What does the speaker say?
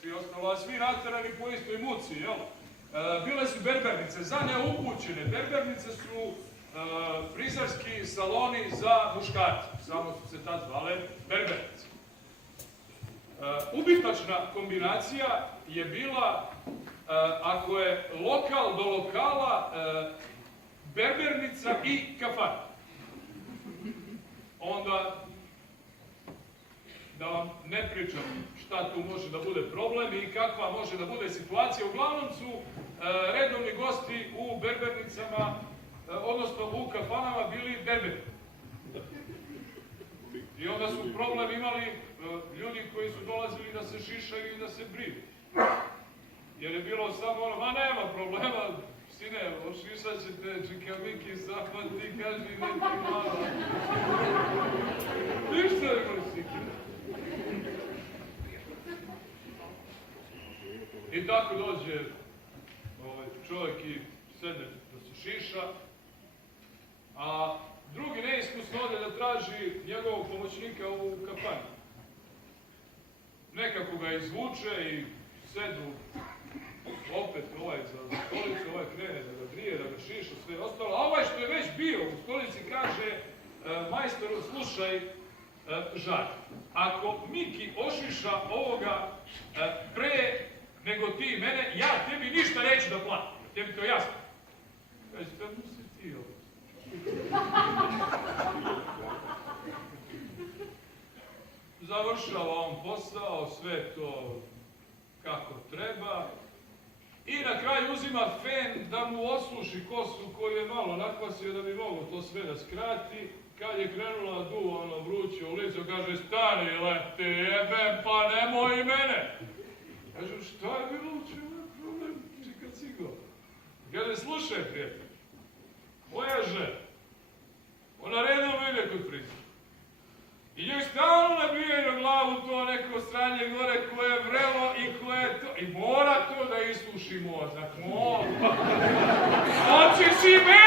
svi ostalo, a svi naterani po istoj muci, jel? Bile su berbernice za neupućene. Berbernice su frizerski saloni za muškarce. Samo su se tad zvale berbernice. Ubitačna kombinacija je bila, ako je lokal do lokala, berbernica i kafana. Onda, da vam ne pričam šta tu može da bude problem i kakva može da bude situacija. Uglavnom su redovni gosti u berbernicama, odnosno u kafanama, bili berberi. I onda su problem imali ljudi koji su dolazili da se šišaju i da se briju. Jer je bilo samo ono, ma nema problema, sine, ošišat ćete, čekaviki, samo ti kaži neki malo. Ništa ne može sikira. I tako dođe čovjek i sedne da se šiša, a drugi neiskusno ode da traži njegovog pomoćnika u kafani. Nekako ga izvuče i sedu opet ovaj za stolicu, ovaj krene da ga brije, da ga šiša, sve ostalo. A ovaj što je već bio u stolici kaže, majstoru, slušaj, Žar, ako Miki ošiša ovoga pre nego ti mene, ja tebi ništa neću da platim. Tebi to jasno? Kaže, da mu si ti ovo. Završava on posao, sve to kako treba. I na kraju uzima fen da mu osuši kosu koju je malo nakvasio da bi moglo to sve da skrati. Kad je krenula da duva ono vruće u licu, kaže, stani lete, jebem, pa nemoj i mene. Kažu, šta je bilo u čemu problem, čika cigo? Kaže, slušaj, prijatelj, moja žena, ona redom ide kod frizera. I njoj stalno nabijaju na glavu to neko sranje gore koje je vrelo i koje je to... I mora to da isuši mozak, mora. Hoćeš i mene?